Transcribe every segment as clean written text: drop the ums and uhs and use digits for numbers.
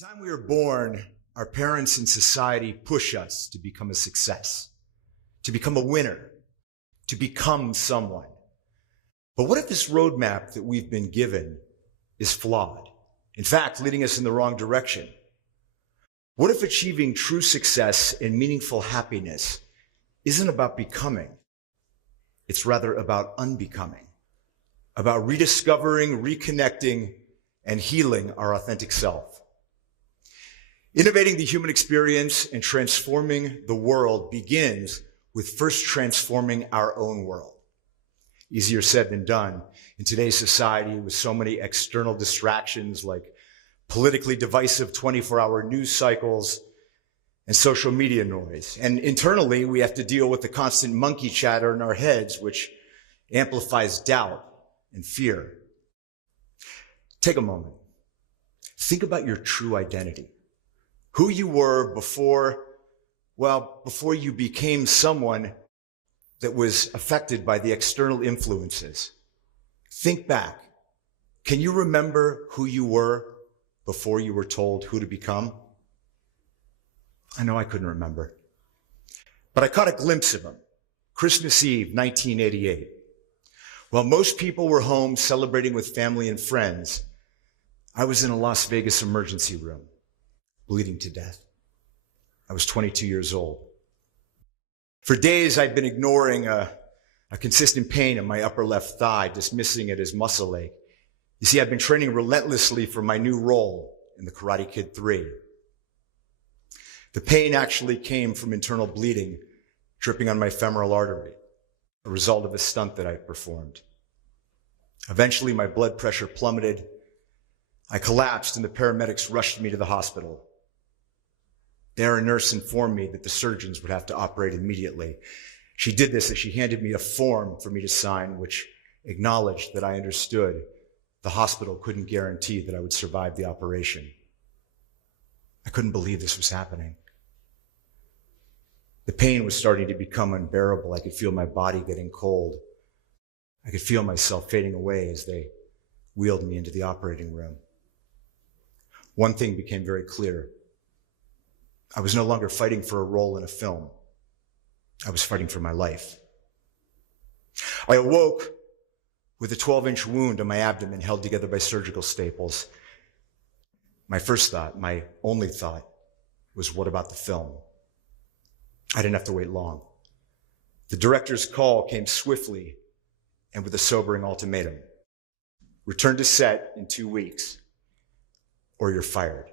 the time we were born, our parents and society push us to become a success, to become a winner, to become someone. But what if this roadmap that we've been given is flawed? In fact, leading us in the wrong direction. What if achieving true success and meaningful happiness isn't about becoming? It's rather about unbecoming, about rediscovering, reconnecting, and healing our authentic self. Innovating the human experience and transforming the world begins with first transforming our own world. Easier said than done in today's society with so many external distractions like politically divisive 24-hour news cycles and social media noise. And internally, we have to deal with the constant monkey chatter in our heads, which amplifies doubt and fear. Take a moment. Think about your true identity. Who you were before you became someone that was affected by the external influences. Think back. Can you remember who you were before you were told who to become? I know I couldn't remember. But I caught a glimpse of him. Christmas Eve, 1988. While most people were home celebrating with family and friends, I was in a Las Vegas emergency room, bleeding to death. I was 22 years old. For days, I'd been ignoring a consistent pain in my upper left thigh, dismissing it as muscle ache. You see, I've been training relentlessly for my new role in the Karate Kid 3. The pain actually came from internal bleeding, dripping on my femoral artery, a result of a stunt that I performed. Eventually, my blood pressure plummeted. I collapsed and the paramedics rushed me to the hospital. There, a nurse informed me that the surgeons would have to operate immediately. She did this as she handed me a form for me to sign, which acknowledged that I understood the hospital couldn't guarantee that I would survive the operation. I couldn't believe this was happening. The pain was starting to become unbearable. I could feel my body getting cold. I could feel myself fading away as they wheeled me into the operating room. One thing became very clear. I was no longer fighting for a role in a film. I was fighting for my life. I awoke with a 12-inch wound on my abdomen held together by surgical staples. My first thought, my only thought, was what about the film? I didn't have to wait long. The director's call came swiftly and with a sobering ultimatum. Return to set in 2 weeks, or you're fired.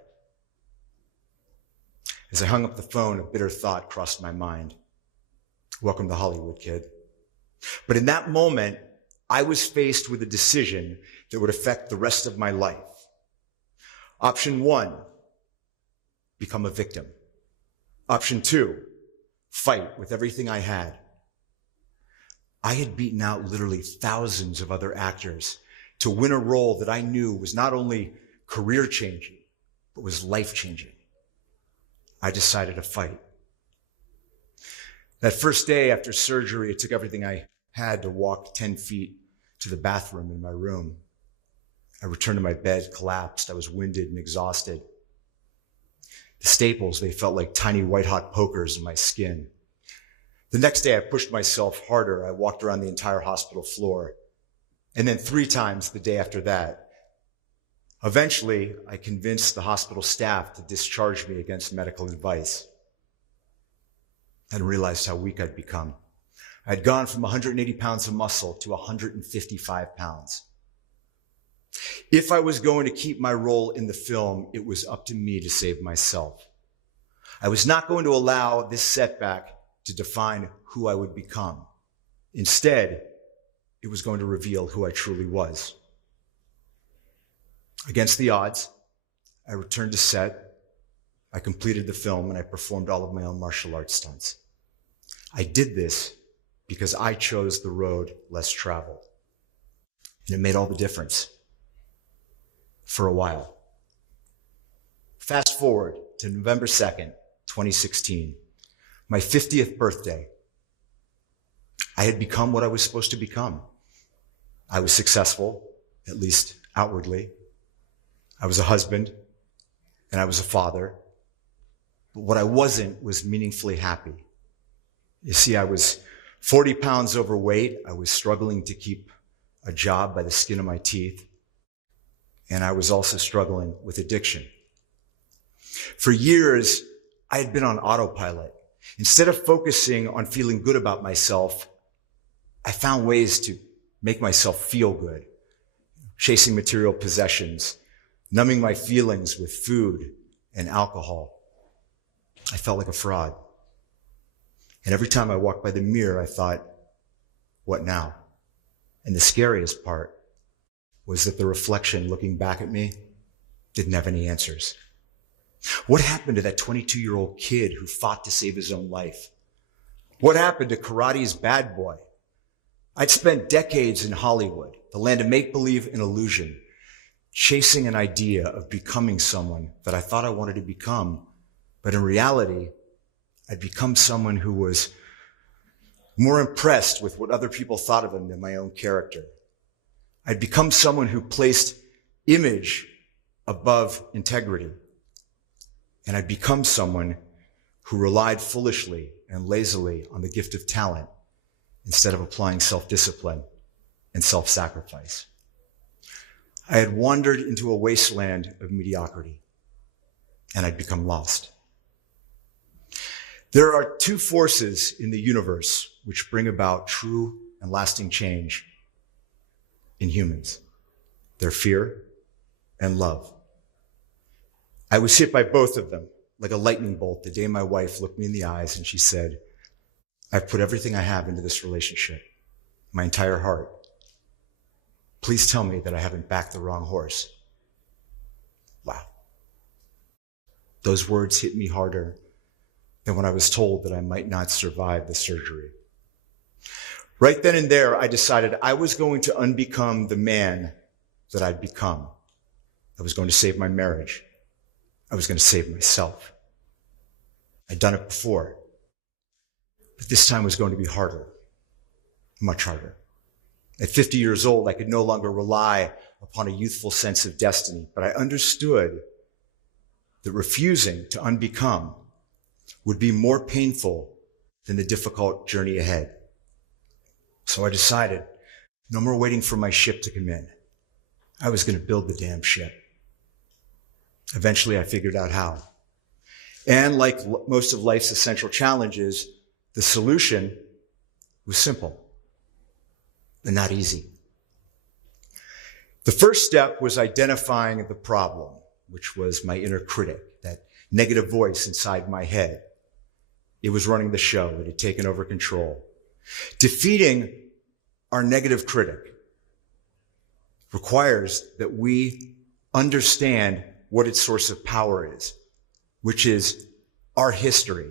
As I hung up the phone, a bitter thought crossed my mind. Welcome to Hollywood, kid. But in that moment, I was faced with a decision that would affect the rest of my life. Option 1, become a victim. Option 2, fight with everything I had. I had beaten out literally thousands of other actors to win a role that I knew was not only career-changing, but was life-changing. I decided to fight. That first day after surgery, it took everything I had to walk 10 feet to the bathroom in my room. I returned to my bed, collapsed. I was winded and exhausted. The staples, they felt like tiny white-hot pokers in my skin. The next day, I pushed myself harder. I walked around the entire hospital floor. And then 3 times the day after that. Eventually, I convinced the hospital staff to discharge me against medical advice. I realized how weak I'd become. I'd gone from 180 pounds of muscle to 155 pounds. If I was going to keep my role in the film, it was up to me to save myself. I was not going to allow this setback to define who I would become. Instead, it was going to reveal who I truly was. Against the odds, I returned to set, I completed the film, and I performed all of my own martial arts stunts. I did this because I chose the road less traveled. And it made all the difference. For a while. Fast forward to November 2nd, 2016, my 50th birthday. I had become what I was supposed to become. I was successful, at least outwardly. I was a husband. and I was a father. But what I wasn't was meaningfully happy. You see, I was 40 pounds overweight. I was struggling to keep a job by the skin of my teeth. And I was also struggling with addiction. For years, I had been on autopilot. Instead of focusing on feeling good about myself, I found ways to make myself feel good, chasing material possessions, numbing my feelings with food and alcohol. I felt like a fraud. And every time I walked by the mirror, I thought, what now? And the scariest part was that the reflection looking back at me didn't have any answers. What happened to that 22-year-old kid who fought to save his own life? What happened to karate's bad boy? I'd spent decades in Hollywood, the land of make-believe and illusion, chasing an idea of becoming someone that I thought I wanted to become. But in reality, I'd become someone who was more impressed with what other people thought of him than my own character. I'd become someone who placed image above integrity. And I'd become someone who relied foolishly and lazily on the gift of talent instead of applying self-discipline and self-sacrifice. I had wandered into a wasteland of mediocrity, and I'd become lost. There are two forces in the universe which bring about true and lasting change in humans. They're fear and love. I was hit by both of them like a lightning bolt the day my wife looked me in the eyes and she said, I've put everything I have into this relationship, my entire heart. Please tell me that I haven't backed the wrong horse. Wow. Those words hit me harder than when I was told that I might not survive the surgery. Right then and there, I decided I was going to unbecome the man that I'd become. I was going to save my marriage. I was going to save myself. I'd done it before, but this time was going to be harder, much harder. At 50 years old, I could no longer rely upon a youthful sense of destiny, but I understood that refusing to unbecome would be more painful than the difficult journey ahead. So I decided, no more waiting for my ship to come in. I was going to build the damn ship. Eventually, I figured out how. And like most of life's essential challenges, the solution was simple, but not easy. The first step was identifying the problem, which was my inner critic, that negative voice inside my head. It was running the show. It had taken over control. Defeating our negative critic requires that we understand what its source of power is, which is our history.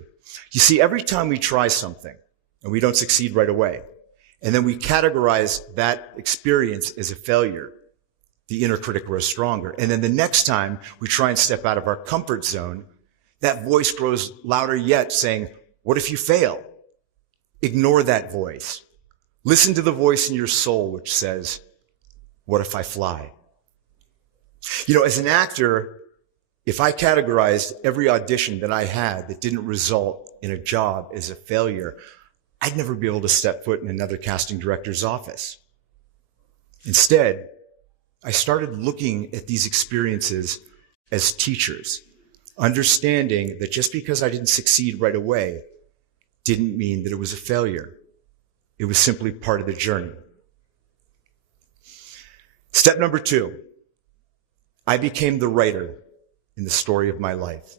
You see, every time we try something and we don't succeed right away, and then we categorize that experience as a failure, the inner critic grows stronger. And then the next time we try and step out of our comfort zone, that voice grows louder yet, saying, what if you fail? Ignore that voice. Listen to the voice in your soul which says, what if I fly? You know, as an actor, if I categorized every audition that I had that didn't result in a job as a failure, I'd never be able to step foot in another casting director's office. Instead, I started looking at these experiences as teachers, understanding that just because I didn't succeed right away didn't mean that it was a failure. It was simply part of the journey. Step number 2, I became the writer in the story of my life.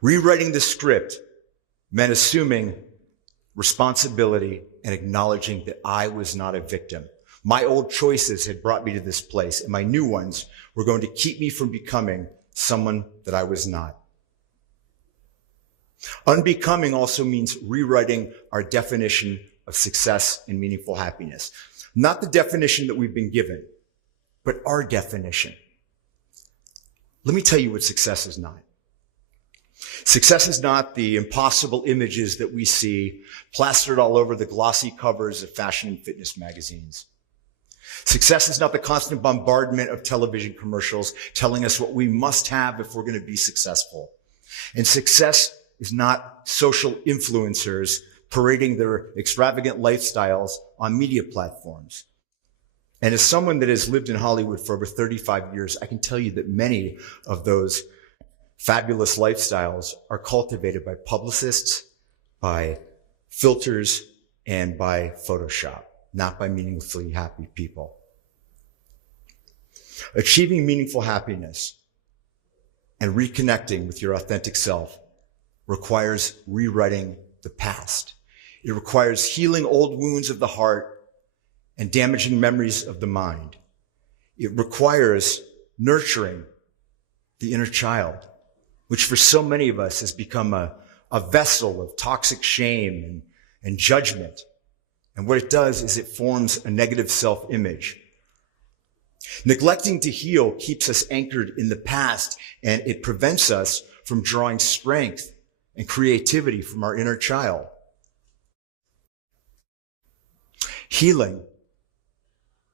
Rewriting the script meant assuming responsibility and acknowledging that I was not a victim. My old choices had brought me to this place, and my new ones were going to keep me from becoming someone that I was not. Unbecoming also means rewriting our definition of success and meaningful happiness. Not the definition that we've been given, but our definition. Let me tell you what success is not. Success is not the impossible images that we see plastered all over the glossy covers of fashion and fitness magazines. Success is not the constant bombardment of television commercials telling us what we must have if we're going to be successful. And success is not social influencers parading their extravagant lifestyles on media platforms. And as someone that has lived in Hollywood for over 35 years, I can tell you that many of those fabulous lifestyles are cultivated by publicists, by filters, and by Photoshop, not by meaningfully happy people. Achieving meaningful happiness and reconnecting with your authentic self requires rewriting the past. It requires healing old wounds of the heart and damaging memories of the mind. It requires nurturing the inner child, which for so many of us has become a vessel of toxic shame and judgment. And what it does is it forms a negative self-image. Neglecting to heal keeps us anchored in the past, and it prevents us from drawing strength and creativity from our inner child. Healing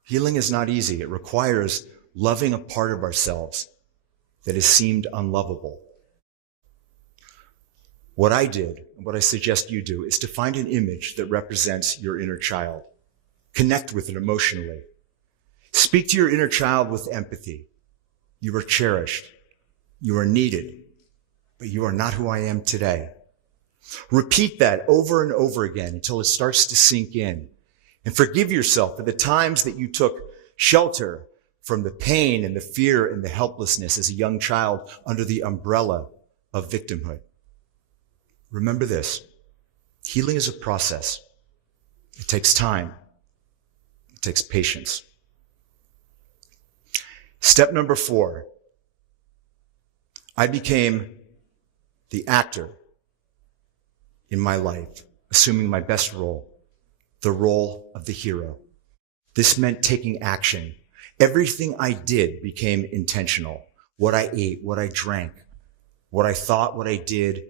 is not easy. It requires loving a part of ourselves that has seemed unlovable. What I did, and what I suggest you do, is to find an image that represents your inner child. Connect with it emotionally. Speak to your inner child with empathy. You are cherished. You are needed. But you are not who I am today. Repeat that over and over again until it starts to sink in. And forgive yourself for the times that you took shelter from the pain and the fear and the helplessness as a young child under the umbrella of victimhood. Remember this. Healing is a process. It takes time. It takes patience. Step number 4. I became the actor in my life, assuming my best role, the role of the hero. This meant taking action. Everything I did became intentional. What I ate, what I drank, what I thought, what I did,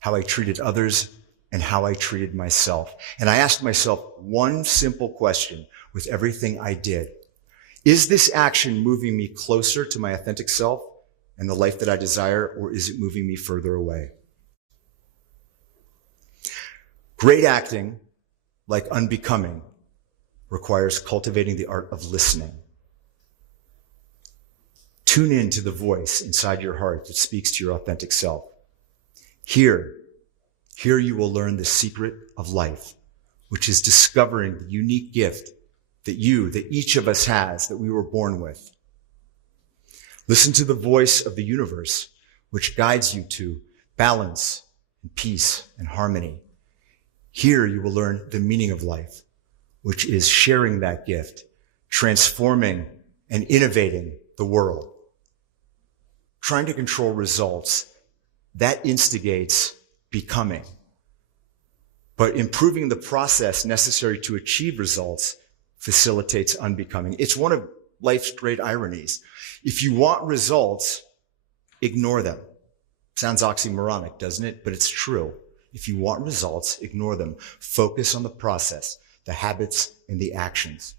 how I treated others, and how I treated myself. And I asked myself one simple question with everything I did. Is this action moving me closer to my authentic self and the life that I desire, or is it moving me further away? Great acting, like unbecoming, requires cultivating the art of listening. Tune in to the voice inside your heart that speaks to your authentic self. Here you will learn the secret of life, which is discovering the unique gift that each of us has, that we were born with. Listen to the voice of the universe, which guides you to balance and peace and harmony. Here you will learn the meaning of life, which is sharing that gift, transforming and innovating the world. Trying to control results, that instigates becoming. But improving the process necessary to achieve results facilitates unbecoming. It's one of life's great ironies. If you want results, ignore them. Sounds oxymoronic, doesn't it? But it's true. If you want results, ignore them. Focus on the process, the habits, and the actions.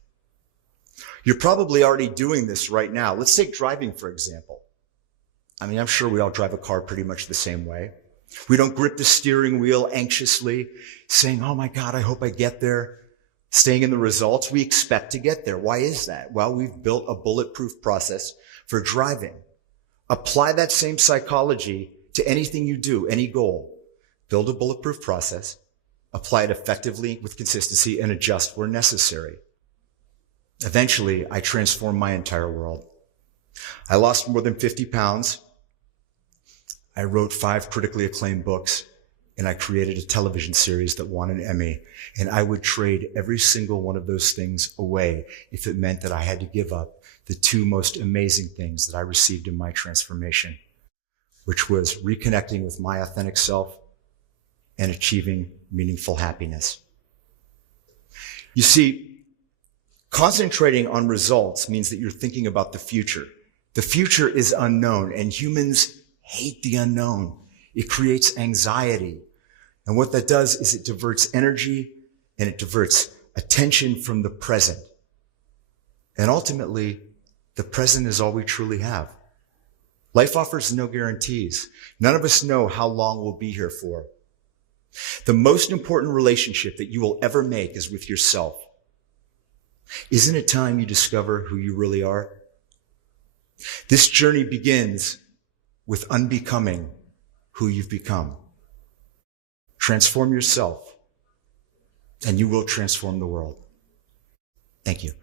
You're probably already doing this right now. Let's take driving, for example. I'm sure we all drive a car pretty much the same way. We don't grip the steering wheel anxiously, saying, oh my God, I hope I get there. Staying in the results, we expect to get there. Why is that? Well, we've built a bulletproof process for driving. Apply that same psychology to anything you do, any goal. Build a bulletproof process, apply it effectively with consistency, and adjust where necessary. Eventually, I transformed my entire world. I lost more than 50 pounds. I wrote 5 critically acclaimed books, and I created a television series that won an Emmy. And I would trade every single one of those things away if it meant that I had to give up the 2 most amazing things that I received in my transformation, which was reconnecting with my authentic self and achieving meaningful happiness. You see, concentrating on results means that you're thinking about the future. The future is unknown, and humans hate the unknown. It creates anxiety. And what that does is it diverts energy and it diverts attention from the present. And ultimately, the present is all we truly have. Life offers no guarantees. None of us know how long we'll be here for. The most important relationship that you will ever make is with yourself. Isn't it time you discover who you really are? This journey begins with unbecoming who you've become. Transform yourself, and you will transform the world. Thank you.